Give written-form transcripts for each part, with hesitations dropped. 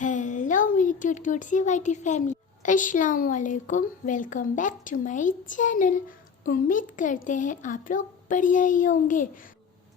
Hello मेरी cute cute सी वाइटी फैमिली, अस्सलाम वालेकुम। Welcome back to my channel. उम्मीद करते हैं आप लोग बढ़िया ही होंगे।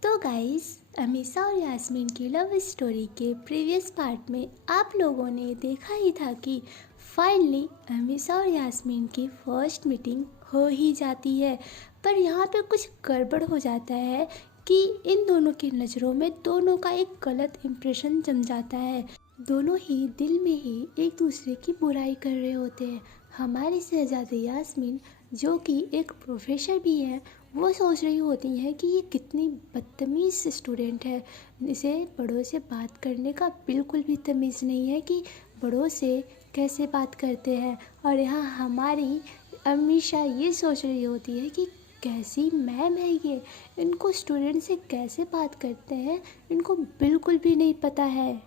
तो गाइस, अमीसा और यास्मीन की लव स्टोरी के प्रीवियस पार्ट में आप लोगों ने देखा ही था कि फाइनली अमीसा और यास्मीन की फर्स्ट मीटिंग हो ही जाती है। पर यहाँ पे कुछ गड़बड़ हो जाता है कि इन दोनों की नज़रों में दोनों का एक गलत इम्प्रेशन जम जाता है। दोनों ही दिल में ही एक दूसरे की बुराई कर रहे होते हैं। हमारी शहजादी यास्मीन, जो कि एक प्रोफेसर भी है, वो सोच रही होती हैं कि ये कितनी बदतमीज़ स्टूडेंट है। इसे बड़ों से बात करने का बिल्कुल भी तमीज़ नहीं है कि बड़ों से कैसे बात करते हैं। और यहाँ हमारी अमीशा ये सोच रही होती है कि कैसी मैम है ये, इनको स्टूडेंट से कैसे बात करते हैं इनको बिल्कुल भी नहीं पता है।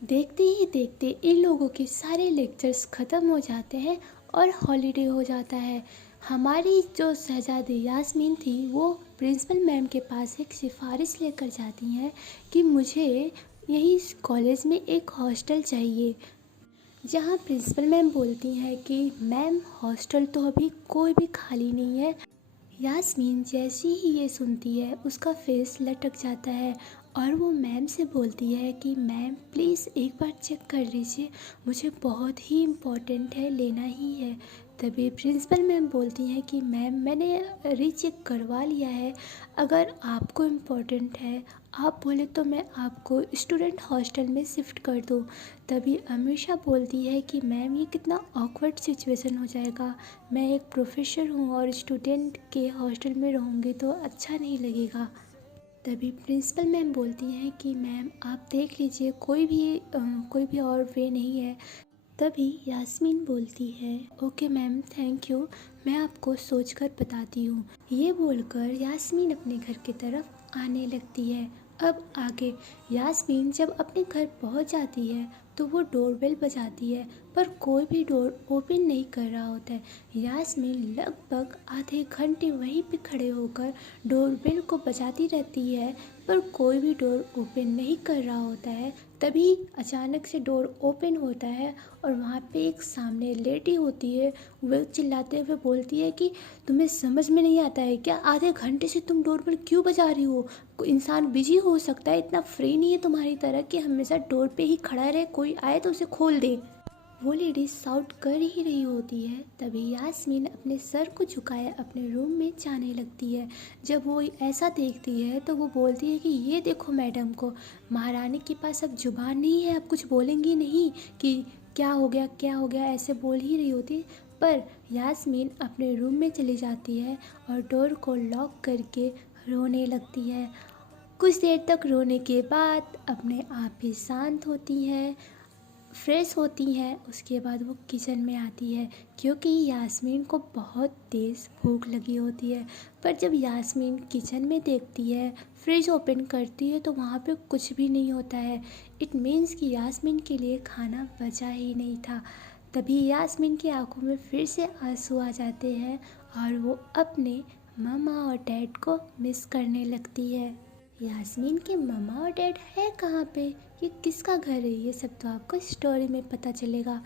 देखते ही देखते इन लोगों के सारे लेक्चर्स ख़त्म हो जाते हैं और हॉलीडे हो जाता है। हमारी जो शहजादी यास्मीन थी वो प्रिंसिपल मैम के पास एक सिफारिश लेकर जाती हैं कि मुझे यही कॉलेज में एक हॉस्टल चाहिए। जहाँ प्रिंसिपल मैम बोलती हैं कि मैम हॉस्टल तो अभी कोई भी खाली नहीं है। यास्मीन जैसी ही ये सुनती है उसका फेस लटक जाता है और वो मैम से बोलती है कि मैम प्लीज़ एक बार चेक कर लीजिए, मुझे बहुत ही इम्पोर्टेंट है, लेना ही है। तभी प्रिंसिपल मैम बोलती हैं कि मैम मैंने रीचेक करवा लिया है, अगर आपको इम्पोर्टेंट है आप बोले तो मैं आपको स्टूडेंट हॉस्टल में शिफ्ट कर दूँ। तभी अमीशा बोलती है कि मैम ये कितना ऑकवर्ड सिचुएशन हो जाएगा, मैं एक प्रोफेसर हूँ और स्टूडेंट के हॉस्टल में रहूँगी तो अच्छा नहीं लगेगा। तभी प्रिंसिपल मैम बोलती हैं कि मैम आप देख लीजिए, कोई भी और वे नहीं है। तभी यास्मीन बोलती है ओके मैम, थैंक यू, मैं आपको सोचकर बताती हूँ। ये बोलकर यास्मीन अपने घर की तरफ आने लगती है। अब आगे यास्मीन जब अपने घर पहुँच जाती है तो वो डोरबेल बजाती है, पर कोई भी डोर ओपन नहीं कर रहा होता है। यास्मीन लगभग आधे घंटे वहीं पे खड़े होकर डोरबेल को बजाती रहती है, पर कोई भी डोर ओपन नहीं कर रहा होता है। तभी अचानक से डोर ओपन होता है और वहाँ पे एक सामने लेडी होती है। वह चिल्लाते हुए बोलती है कि तुम्हें समझ में नहीं आता है क्या, आधे घंटे से तुम डोर पर क्यों बजा रही हो? कोई इंसान बिजी हो सकता है, इतना फ्री नहीं है तुम्हारी तरह कि हमेशा डोर पे ही खड़ा रहे, कोई आए तो उसे खोल दे। वो लेडी साउट कर ही रही होती है। तभी यास्मीन अपने सर को झुकाए अपने रूम में जाने लगती है। जब वो ऐसा देखती है तो वो बोलती है कि ये देखो मैडम को, महारानी के पास अब जुबान नहीं है, अब कुछ बोलेंगी नहीं कि क्या हो गया क्या हो गया, ऐसे बोल ही रही होती। पर यास्मीन अपने रूम में चली जाती है और डोर को लॉक करके रोने लगती है। कुछ देर तक रोने के बाद अपने आप ही शांत होती है, फ्रेश होती हैं। उसके बाद वो किचन में आती है क्योंकि यास्मीन को बहुत तेज़ भूख लगी होती है। पर जब यास्मीन किचन में देखती है, फ्रिज ओपन करती है तो वहाँ पे कुछ भी नहीं होता है। इट मीन्स कि यास्मीन के लिए खाना बचा ही नहीं था। तभी यास्मीन की आंखों में फिर से आंसू आ जाते हैं और वो अपने मम्मा और डैड को मिस करने लगती है। यास्मीन के मम्मा और डैड है कहाँ पे, ये किसका घर है, ये सब तो आपको स्टोरी में पता चलेगा।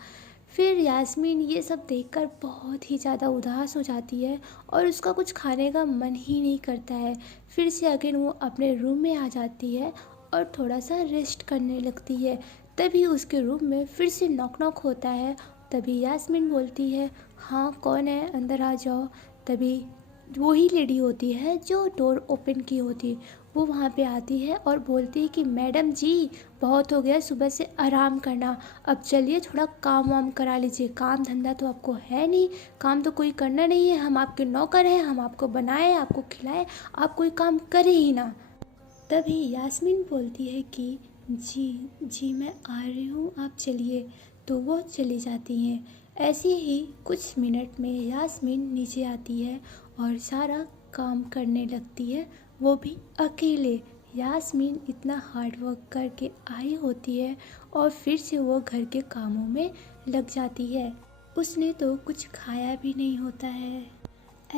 फिर यास्मीन ये सब देखकर बहुत ही ज़्यादा उदास हो जाती है और उसका कुछ खाने का मन ही नहीं करता है। फिर से अगेन वो अपने रूम में आ जाती है और थोड़ा सा रेस्ट करने लगती है। तभी उसके रूम में फिर से नॉक नॉक होता है। तभी यास्मीन बोलती है हाँ कौन है, अंदर आ जाओ। तभी वही लेडी होती है जो डोर ओपन की होती, वो वहाँ पे आती है और बोलती है कि मैडम जी बहुत हो गया सुबह से आराम करना, अब चलिए थोड़ा काम वाम करा लीजिए, काम धंधा तो आपको है नहीं, काम तो कोई करना नहीं है, हम आपके नौकर हैं, हम आपको बनाए आपको खिलाए, आप कोई काम करे ही ना। तभी यास्मीन बोलती है कि जी जी मैं आ रही हूँ, आप चलिए। तो वो चली जाती हैं। ऐसे ही कुछ मिनट में यास्मीन नीचे आती है और सारा काम करने लगती है, वो भी अकेले। यास्मीन इतना हार्ड वर्क करके आई होती है और फिर से वो घर के कामों में लग जाती है। उसने तो कुछ खाया भी नहीं होता है।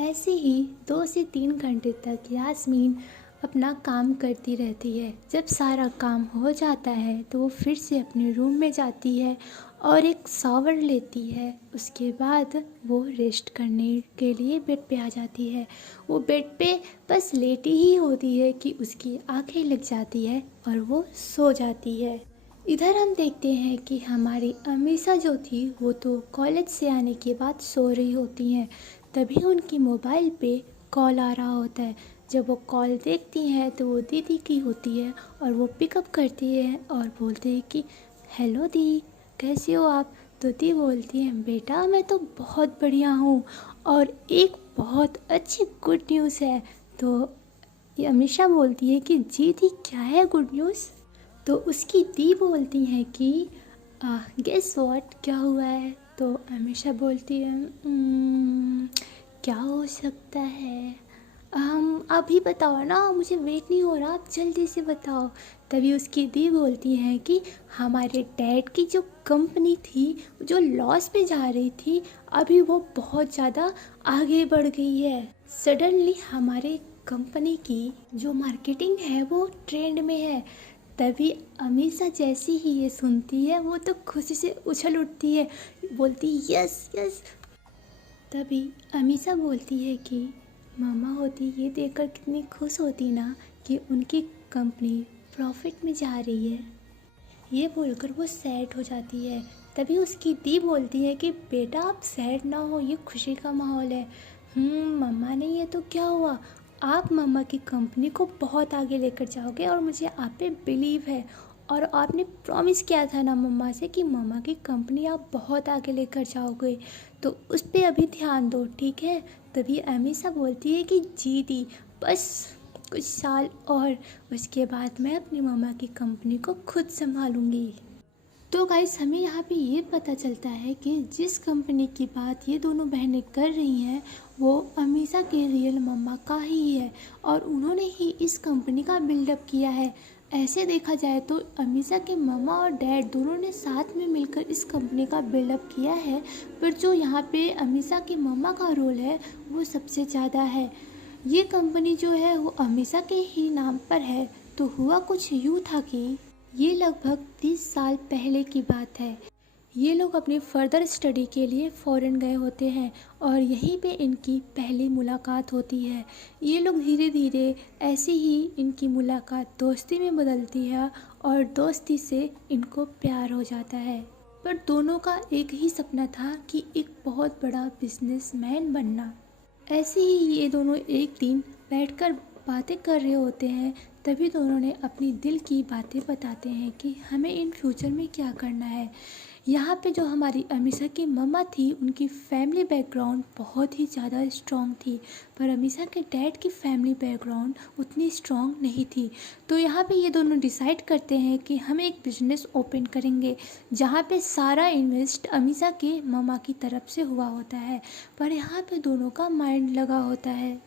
ऐसे ही 2 से 3 घंटे तक यास्मीन अपना काम करती रहती है। जब सारा काम हो जाता है तो वो फिर से अपने रूम में जाती है और एक शावर लेती है। उसके बाद वो रेस्ट करने के लिए बेड पे आ जाती है। वो बेड पे बस लेटी ही होती है कि उसकी आंखें लग जाती है और वो सो जाती है। इधर हम देखते हैं कि हमारी अमीषा जो थी वो तो कॉलेज से आने के बाद सो रही होती हैं। तभी उनकी मोबाइल पे कॉल आ रहा होता है। जब वो कॉल देखती हैं तो वो दीदी की होती है और वो पिकअप करती है और बोलते हैं कि हेलो दी, कैसी हो आप। तो दी बोलती है बेटा मैं तो बहुत बढ़िया हूँ और एक बहुत अच्छी गुड न्यूज़ है। तो ये अमीषा बोलती है कि जी दी क्या है गुड न्यूज़। तो उसकी दी बोलती हैं कि गेस व्हाट क्या हुआ है। तो अमीषा बोलती है क्या हो सकता है, हम अभी बताओ ना, मुझे वेट नहीं हो रहा, आप जल्दी से बताओ। तभी उसकी दी बोलती है कि हमारे डैड की जो कंपनी थी जो लॉस में जा रही थी अभी वो बहुत ज़्यादा आगे बढ़ गई है। सडनली हमारे कंपनी की जो मार्केटिंग है वो ट्रेंड में है। तभी अमीषा जैसी ही ये सुनती है वो तो खुशी से उछल उठती है, बोलती यस यस। तभी अमीषा बोलती है कि मामा होती ये देखकर कितनी खुश होती ना कि उनकी कंपनी प्रॉफिट में जा रही है। ये बोलकर वो सैड हो जाती है। तभी उसकी दी बोलती है कि बेटा आप सैड ना हो, ये खुशी का माहौल है। मम्मा ने ये तो क्या हुआ, आप मम्मा की कंपनी को बहुत आगे लेकर जाओगे और मुझे आप पे बिलीव है। और आपने प्रॉमिस किया था ना मम्मा से कि मम्मा की कंपनी आप बहुत आगे लेकर जाओगे, तो उस पर अभी ध्यान दो, ठीक है। तभी अमीषा बोलती है कि जी दी, बस कुछ साल और उसके बाद मैं अपनी मम्मा की कंपनी को खुद संभालूंगी। तो गाइस हमें यहाँ पे ये पता चलता है कि जिस कंपनी की बात ये दोनों बहनें कर रही हैं वो अमीषा के रियल मम्मा का ही है और उन्होंने ही इस कंपनी का बिल्डअप किया है। ऐसे देखा जाए तो अमीषा के मम्मा और डैड दोनों ने साथ में मिलकर इस कंपनी का बिल्डअप किया है, पर जो यहाँ पे अमीषा की मम्मा का रोल है वो सबसे ज़्यादा है। ये कंपनी जो है वो अमीषा के ही नाम पर है। तो हुआ कुछ यूँ था कि ये लगभग 30 साल पहले की बात है। ये लोग अपनी फर्दर स्टडी के लिए फ़ॉरेन गए होते हैं और यहीं पे इनकी पहली मुलाकात होती है। ये लोग धीरे धीरे ऐसे ही इनकी मुलाकात दोस्ती में बदलती है और दोस्ती से इनको प्यार हो जाता है। पर दोनों का एक ही सपना था कि एक बहुत बड़ा बिजनेसमैन बनना। ऐसे ही ये दोनों एक दिन बैठकर बातें कर रहे होते हैं। तभी दोनों ने अपनी दिल की बातें बताते हैं कि हमें इन फ्यूचर में क्या करना है। यहाँ पे जो हमारी अमीषा की मम्मा थी उनकी फैमिली बैकग्राउंड बहुत ही ज़्यादा स्ट्रॉन्ग थी, पर अमीषा के डैड की फैमिली बैकग्राउंड उतनी स्ट्रॉन्ग नहीं थी। तो यहाँ पे ये दोनों डिसाइड करते हैं कि हम एक बिजनेस ओपन करेंगे जहाँ पे सारा इन्वेस्ट अमीषा के मम्मा की तरफ से हुआ होता है, पर यहाँ पे दोनों का माइंड लगा होता है।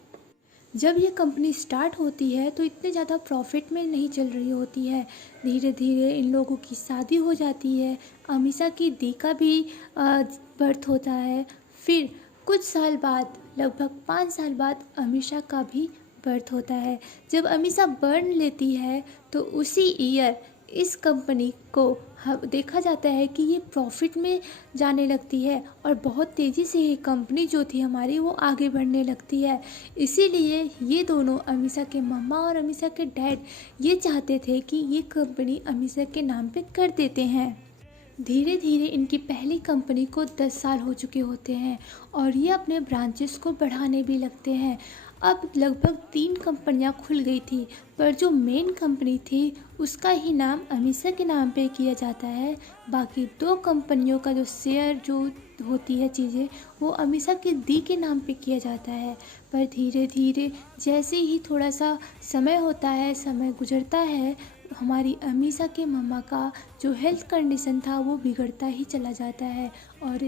जब ये कंपनी स्टार्ट होती है तो इतने ज़्यादा प्रॉफिट में नहीं चल रही होती है। धीरे धीरे इन लोगों की शादी हो जाती है। अमीषा की दी का भी बर्थ होता है। फिर कुछ साल बाद, लगभग 5 साल बाद अमीषा का भी बर्थ होता है। जब अमीषा बर्न लेती है तो उसी ईयर इस कंपनी को देखा जाता है कि ये प्रॉफिट में जाने लगती है और बहुत तेज़ी से ये कंपनी जो थी हमारी वो आगे बढ़ने लगती है। इसीलिए ये दोनों अमीषा के मम्मा और अमीषा के डैड ये चाहते थे कि ये कंपनी अमीषा के नाम पे कर देते हैं। धीरे धीरे इनकी पहली कंपनी को 10 साल हो चुके होते हैं और ये अपने ब्रांचेस को बढ़ाने भी लगते हैं। अब लगभग 3 कंपनियां खुल गई थी, पर जो मेन कंपनी थी उसका ही नाम अमीषा के नाम पे किया जाता है। बाकी 2 कंपनियों का जो शेयर जो होती है चीज़ें वो अमीषा की दी के नाम पे किया जाता है। पर धीरे धीरे जैसे ही थोड़ा सा समय होता है, समय गुजरता है, हमारी अमीषा के मम्मा का जो हेल्थ कंडीशन था वो बिगड़ता ही चला जाता है और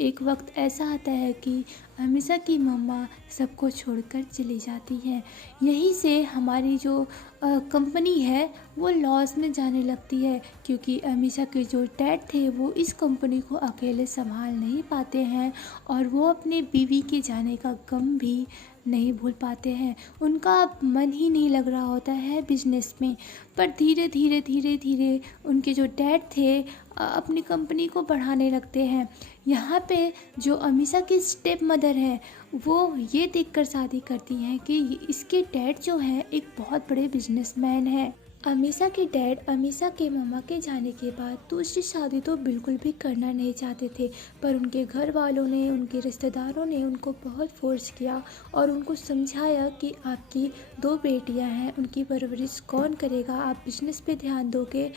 एक वक्त ऐसा आता है कि अमीषा की मम्मा सबको छोड़कर चली जाती हैं। यहीं से हमारी जो कंपनी है वो लॉस में जाने लगती है, क्योंकि अमीषा के जो डैड थे वो इस कंपनी को अकेले संभाल नहीं पाते हैं और वो अपने बीवी के जाने का गम भी नहीं भूल पाते हैं। उनका अब मन ही नहीं लग रहा होता है बिजनेस में। पर धीरे धीरे धीरे धीरे उनके जो डैड थे अपनी कंपनी को बढ़ाने लगते हैं। यहाँ पे जो अमीषा की स्टेप मदर है वो ये देखकर शादी करती हैं कि इसके डैड जो हैं एक बहुत बड़े बिजनेसमैन हैं। अमीषा के डैड अमीषा के मम्मा के जाने के बाद दूसरी शादी तो बिल्कुल भी करना नहीं चाहते थे, पर उनके घर वालों ने, उनके रिश्तेदारों ने उनको बहुत फोर्स किया और उनको समझाया कि आपकी 2 बेटियां हैं, उनकी परवरिश कौन करेगा, आप बिजनेस पे ध्यान दोगे।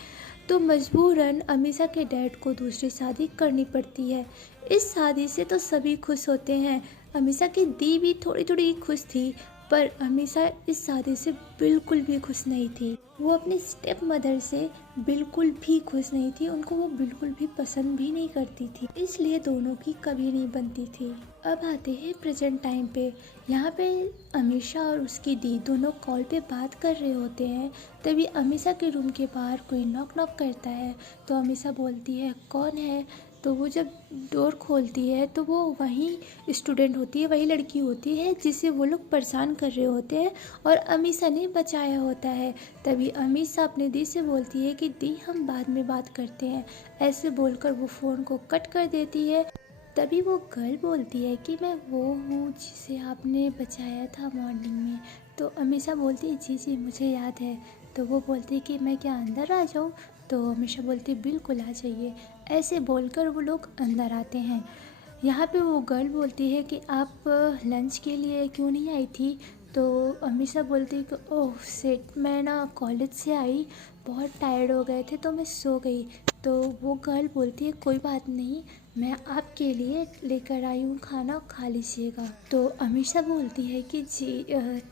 तो मजबूरन अमीषा के डैड को दूसरी शादी करनी पड़ती है। इस शादी से तो सभी खुश होते हैं। अमीषा की दी भी थोड़ी थोड़ी खुश थी, पर अमीषा इस शादी से बिल्कुल भी खुश नहीं थी। वो अपनी स्टेप मदर से बिल्कुल भी खुश नहीं थी, उनको वो बिल्कुल भी पसंद भी नहीं करती थी, इसलिए दोनों की कभी नहीं बनती थी। अब आते हैं प्रेजेंट टाइम पे। यहाँ पे अमीषा और उसकी दी दोनों कॉल पे बात कर रहे होते हैं। तभी अमीषा के रूम के बाहर कोई नॉक नॉक करता है, तो अमीषा बोलती है कौन है। तो वो जब डोर खोलती है तो वो वही स्टूडेंट होती है, वही लड़की होती है जिसे वो लोग परेशान कर रहे होते हैं और अमीषा ने बचाया होता है। तभी अमीषा अपने दी से बोलती है कि दी हम बाद में बात करते हैं। ऐसे बोलकर वो फ़ोन को कट कर देती है। तभी वो गर्ल बोलती है कि मैं वो हूँ जिसे आपने बचाया था मॉर्निंग में। तो अमीषा बोलती है जी जी मुझे याद है। तो वो बोलती है कि मैं क्या अंदर आ जाऊँ। तो अमीषा बोलती है बिल्कुल आ जाइए। ऐसे बोलकर वो लोग अंदर आते हैं। यहाँ पे वो गर्ल बोलती है कि आप लंच के लिए क्यों नहीं आई थी। तो अमीषा बोलती है कि ओह शिट, मैं ना कॉलेज से आई, बहुत टायर्ड हो गए थे तो मैं सो गई। तो वो गर्ल बोलती है कोई बात नहीं, मैं आपके लिए लेकर आई हूँ खाना, खा लीजिएगा। तो अमीषा बोलती है कि जी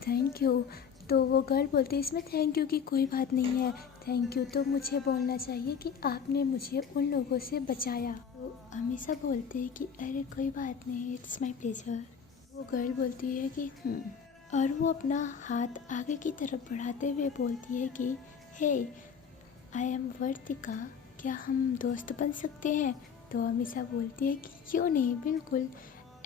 थैंक यू। तो वो गर्ल बोलती है इसमें थैंक यू की कोई बात नहीं है, थैंक यू तो मुझे बोलना चाहिए कि आपने मुझे उन लोगों से बचाया। तो अमीषा बोलते हैं कि अरे कोई बात नहीं, इट्स माय प्लेजर। वो गर्ल बोलती है कि और वो अपना हाथ आगे की तरफ बढ़ाते हुए बोलती है कि हे आई एम वर्तिका, क्या हम दोस्त बन सकते हैं। तो अमीषा बोलती है कि क्यों नहीं, बिल्कुल।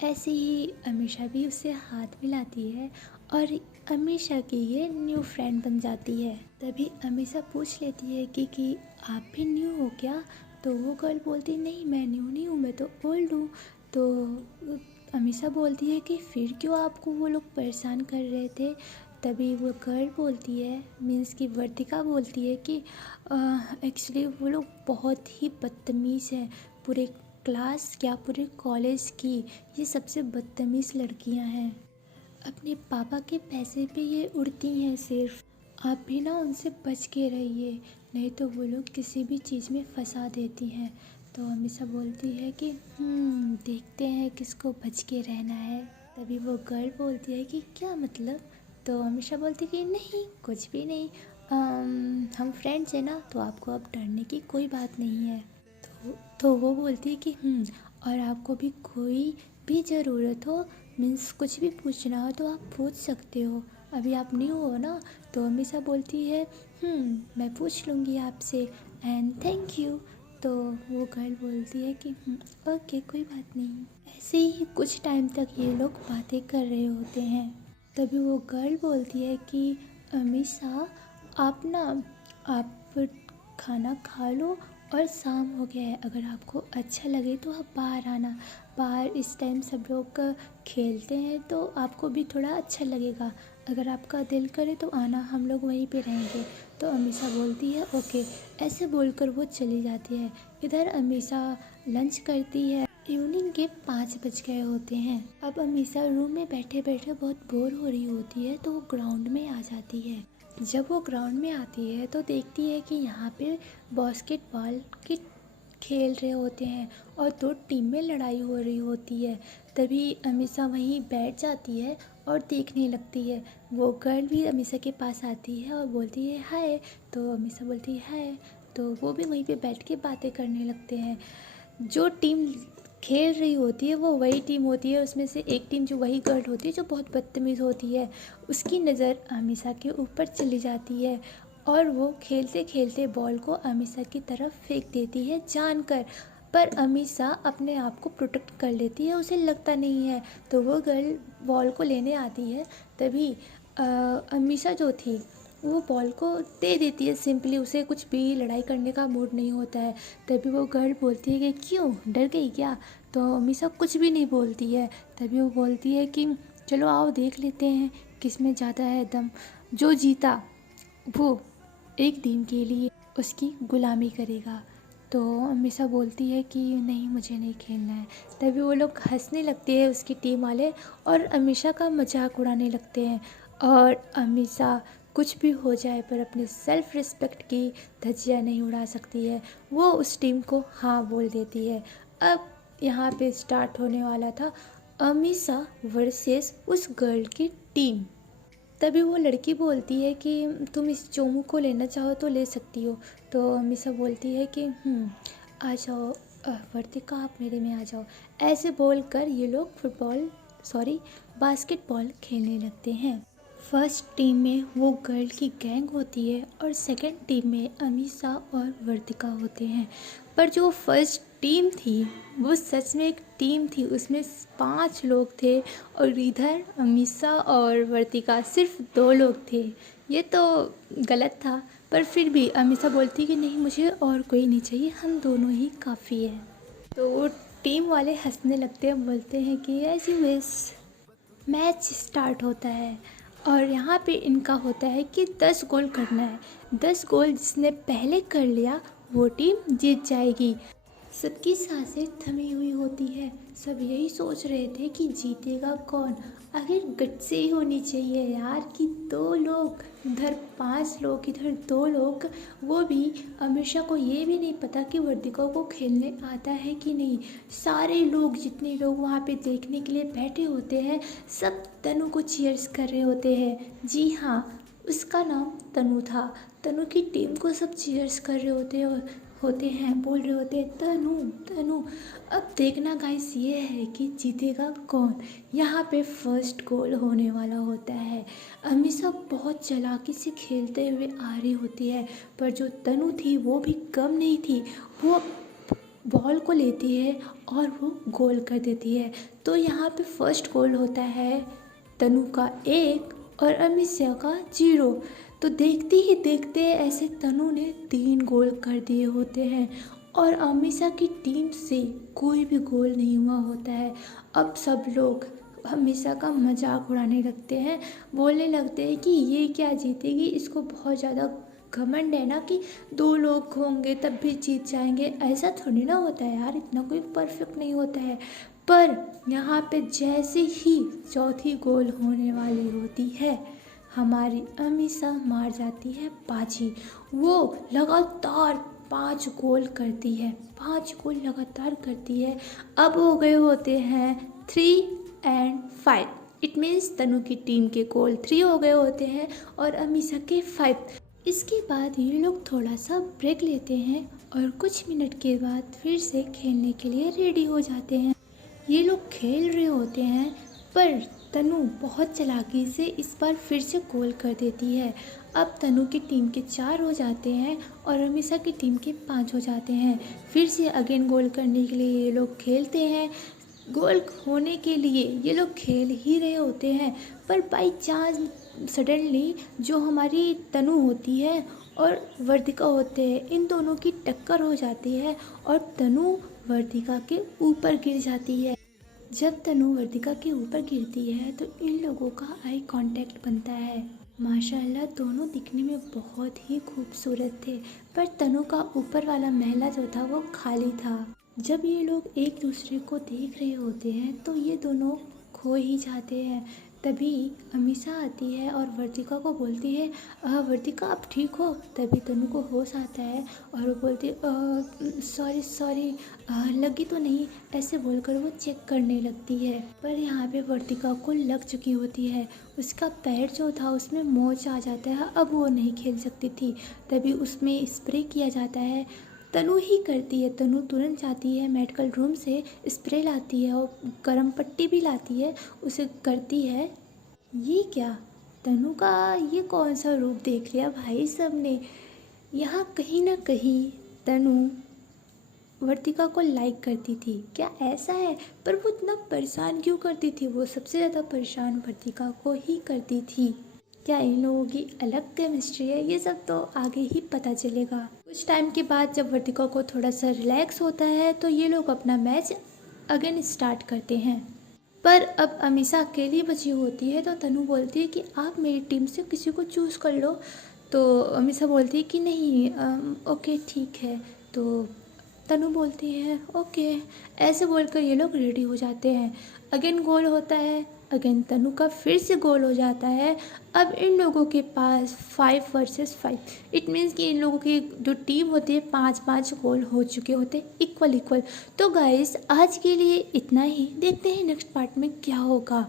ऐसे ही अमीषा भी उससे हाथ मिलाती है और अमीषा की ये न्यू फ्रेंड बन जाती है। तभी अमीषा पूछ लेती है कि आप भी न्यू हो क्या। तो वो गर्ल बोलती नहीं मैं न्यू नहीं हूँ, मैं तो ओल्ड हूँ। तो अमीषा बोलती है कि फिर क्यों आपको वो लोग परेशान कर रहे थे। तभी वो गर्ल बोलती है, मीन्स की वर्तिका बोलती है कि एक्चुअली वो लोग बहुत ही बदतमीज़ हैं, पूरे क्लास क्या पूरे कॉलेज की ये सबसे बदतमीज़ लड़कियां हैं। अपने पापा के पैसे पे ये उड़ती हैं सिर्फ। आप भी ना उनसे बच के रहिए, नहीं तो वो लोग किसी भी चीज़ में फंसा देती हैं। तो अमीषा बोलती है कि देखते हैं किसको बच के रहना है। तभी वो गर्ल बोलती है कि क्या मतलब। तो अमीषा बोलती है कि नहीं कुछ भी नहीं, हम फ्रेंड्स हैं ना, तो आपको अब डरने की कोई बात नहीं है। तो वो बोलती है कि और आपको भी कोई भी ज़रूरत हो, मीन्स कुछ भी पूछना हो तो आप पूछ सकते हो, अभी आप न्यू हो ना। तो अमीषा बोलती है मैं पूछ लूँगी आपसे एंड थैंक यू। तो वो गर्ल बोलती है कि ओके कोई बात नहीं। ऐसे ही कुछ टाइम तक ये लोग बातें कर रहे होते हैं। तभी वो गर्ल बोलती है कि अमीषा आप ना आप खाना खा लो और शाम हो गया है, अगर आपको अच्छा लगे तो आप बाहर आना। बाहर इस टाइम सब लोग खेलते हैं तो आपको भी थोड़ा अच्छा लगेगा, अगर आपका दिल करे तो आना, हम लोग वहीं पे रहेंगे। तो अमीषा बोलती है ओके। ऐसे बोलकर वो चली जाती है। इधर अमीषा लंच करती है। इवनिंग के 5 बज गए होते हैं। अब अमीषा रूम में बैठे बैठे बहुत बोर हो रही होती है तो वो ग्राउंड में आ जाती है। जब वो ग्राउंड में आती है तो देखती है कि यहाँ पे बास्केटबॉल की खेल रहे होते हैं और 2 टीम में लड़ाई हो रही होती है। तभी अमीषा वहीं बैठ जाती है और देखने लगती है। वो गर्ल भी अमीषा के पास आती है और बोलती है हाय। तो अमीषा बोलती है हाय। तो वो भी वहीं पे बैठ के बातें करने लगते हैं। जो टीम खेल रही होती है वो वही टीम होती है, उसमें से एक टीम जो वही गर्ल होती है जो बहुत बदतमीज़ होती है। उसकी नज़र अमीषा के ऊपर चली जाती है और वो खेलते खेलते बॉल को अमीषा की तरफ फेंक देती है जानकर। पर अमीषा अपने आप को प्रोटेक्ट कर लेती है, उसे लगता नहीं है। तो वो गर्ल बॉल को लेने आती है, तभी अमीषा जो थी वो बॉल को दे देती है सिंपली, उसे कुछ भी लड़ाई करने का मूड नहीं होता है। तभी वो गर्ल बोलती है कि क्यों डर गई क्या? तो अमीषा कुछ भी नहीं बोलती है। तभी वो बोलती है कि चलो आओ देख लेते हैं किसमें ज़्यादा है दम। जो जीता वो एक दिन के लिए उसकी गुलामी करेगा। तो अमीषा बोलती है कि नहीं मुझे नहीं खेलना है। तभी वो लोग हंसने लगते हैं उसकी टीम वाले और अमीषा का मजाक उड़ाने लगते हैं। और अमीषा कुछ भी हो जाए पर अपने सेल्फ रिस्पेक्ट की धज्जियाँ नहीं उड़ा सकती है। वो उस टीम को हाँ बोल देती है। अब यहाँ पे स्टार्ट होने वाला था अमीषा वर्सेस उस गर्ल की टीम। तभी वो लड़की बोलती है कि तुम इस चोमू को लेना चाहो तो ले सकती हो। तो अमीषा बोलती है कि आ जाओ वर्तिका आप मेरे में आ जाओ। ऐसे बोलकर ये लोग बास्केटबॉल खेलने लगते हैं। फर्स्ट टीम में वो गर्ल की गैंग होती है और सेकंड टीम में अमीषा और वर्तिका होते हैं। पर जो फर्स्ट टीम थी वो सच में एक टीम थी, उसमें 5 लोग थे और इधर अमीषा और वर्तिका सिर्फ 2 लोग थे। ये तो गलत था, पर फिर भी अमीषा बोलती कि नहीं मुझे और कोई नहीं चाहिए, हम दोनों ही काफ़ी है। तो वो टीम वाले हंसने लगते हैं, बोलते हैं कि as you wish. Match start होता है और यहाँ पे इनका होता है कि 10 गोल करना है। 10 गोल जिसने पहले कर लिया वो टीम जीत जाएगी। सबकी सांसें थमी हुई होती है, सब यही सोच रहे थे कि जीतेगा कौन। आखिर गट से ही होनी चाहिए यार कि 2 लोग इधर 5 लोग इधर 2 लोग, वो भी अमीषा को ये भी नहीं पता कि वर्तिका को खेलने आता है कि नहीं। सारे लोग जितने लोग वहाँ पे देखने के लिए बैठे होते हैं सब तनु को चीयर्स कर रहे होते हैं। जी हाँ, उसका नाम तनु था। तनु की टीम को सब चीयर्स कर रहे होते हैं, बोल रहे होते हैं तनु तनु। अब देखना गाइस ये है कि जीतेगा कौन। यहाँ पे फर्स्ट गोल होने वाला होता है। अमीषा बहुत चालाकी से खेलते हुए आ रही होती है, पर जो तनु थी वो भी कम नहीं थी। वो बॉल को लेती है और वो गोल कर देती है। तो यहाँ पे फर्स्ट गोल होता है तनु का 1 और अमीषा का 0। तो देखते ही देखते ऐसे तनु ने 3 गोल कर दिए होते हैं और अमीषा की टीम से कोई भी गोल नहीं हुआ होता है। अब सब लोग अमीषा का मजाक उड़ाने लगते हैं, बोलने लगते हैं कि ये क्या जीतेगी, इसको बहुत ज़्यादा घमंड है ना कि 2 लोग होंगे तब भी जीत जाएंगे। ऐसा थोड़ी ना होता है यार, इतना कोई परफेक्ट नहीं होता है। पर यहाँ पे जैसे ही चौथी गोल होने वाली होती है हमारी अमीषा मार जाती है बाजी। वो लगातार 5 गोल करती है, 5 गोल लगातार करती है। अब हो गए होते हैं 3 और 5। इट मीन्स तनु की टीम के गोल 3 हो गए होते हैं और अमीषा के 5। इसके बाद ये लोग थोड़ा सा ब्रेक लेते हैं और कुछ मिनट के बाद फिर से खेलने के लिए रेडी हो जाते हैं। ये लोग खेल रहे होते हैं पर तनु बहुत चालाकी से इस बार फिर से गोल कर देती है। अब तनु की टीम के 4 हो जाते हैं और अमीषा की टीम के 5 हो जाते हैं। फिर से अगेन गोल करने के लिए ये लोग खेलते हैं। गोल होने के लिए ये लोग खेल ही रहे होते हैं, पर बाई चांस सडनली जो हमारी तनु होती है और वर्तिका होते हैं, इन दोनों की टक्कर हो जाती है और तनु वर्तिका के ऊपर गिर जाती है। जब तनु वर्तिका के ऊपर गिरती है तो इन लोगों का आई कांटेक्ट बनता है। माशाल्लाह दोनों दिखने में बहुत ही खूबसूरत थे, पर तनु का ऊपर वाला महला जो था वो खाली था। जब ये लोग एक दूसरे को देख रहे होते हैं तो ये दोनों खो ही जाते हैं। तभी अमीषा आती है और वर्तिका को बोलती है वर्तिका आप ठीक हो? तभी तनु को होश आता है और वो बोलती सॉरी लगी तो नहीं, ऐसे बोलकर वो चेक करने लगती है। पर यहाँ पे वर्तिका को लग चुकी होती है, उसका पैर जो था उसमें मोच आ जाता है, अब वो नहीं खेल सकती थी। तभी उसमें स्प्रे किया जाता है तनु ही करती है। तनु तुरंत जाती है मेडिकल रूम से, स्प्रे लाती है और गर्म पट्टी भी लाती है, उसे करती है। ये क्या, तनु का ये कौन सा रूप देख लिया भाई सबने। यहाँ कहीं ना कहीं तनु वर्तिका को लाइक करती थी, क्या ऐसा है? पर वो इतना परेशान क्यों करती थी? वो सबसे ज़्यादा परेशान वर्तिका को ही करती थी। क्या इन लोगों की अलग केमिस्ट्री है? ये सब तो आगे ही पता चलेगा। कुछ टाइम के बाद जब वर्तिका को थोड़ा सा रिलैक्स होता है तो ये लोग अपना मैच अगेन स्टार्ट करते हैं। पर अब अमीषा अकेली बची होती है तो तनु बोलती है कि आप मेरी टीम से किसी को चूज़ कर लो। तो अमीषा बोलती है कि नहीं, ओके ठीक है। तो तनु बोलती है ओके। ऐसे बोलकर ये लोग रेडी हो जाते हैं। अगेन गोल होता है, अगेन तनु का फिर से गोल हो जाता है। अब इन लोगों के पास 5 वर्सेस 5, इट मीन्स कि इन लोगों की जो टीम होती है 5-5 गोल हो चुके होते हैं, इक्वल इक्वल। तो गाइस आज के लिए इतना ही, देखते हैं नेक्स्ट पार्ट में क्या होगा,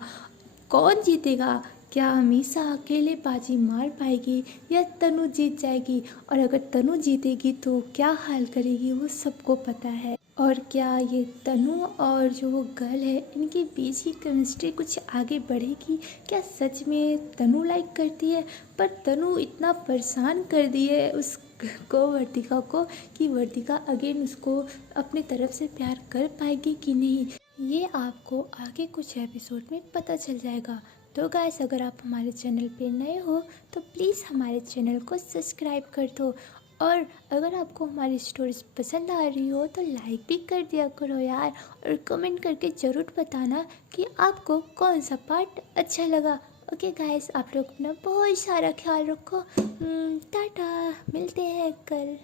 कौन जीतेगा। क्या अमीषा अकेले बाजी मार पाएगी या तनु जीत जाएगी? और अगर तनु जीतेगी तो क्या हाल करेगी वो सबको पता है। और क्या ये तनु और जो वो गर्ल है इनके बीच की केमिस्ट्री कुछ आगे बढ़ेगी? क्या सच में तनु लाइक करती है? पर तनु इतना परेशान कर दी है उसको, वर्तिका को, कि वर्तिका अगेन उसको अपने तरफ से प्यार कर पाएगी कि नहीं, ये आपको आगे कुछ एपिसोड में पता चल जाएगा। तो गाइस अगर आप हमारे चैनल पे नए हो तो प्लीज़ हमारे चैनल को सब्सक्राइब कर दो। और अगर आपको हमारी स्टोरीज पसंद आ रही हो तो लाइक भी कर दिया करो यार, और कमेंट करके ज़रूर बताना कि आपको कौन सा पार्ट अच्छा लगा। ओके गाइस, आप लोग अपना बहुत सारा ख्याल रखो। टाटा, मिलते हैं कल।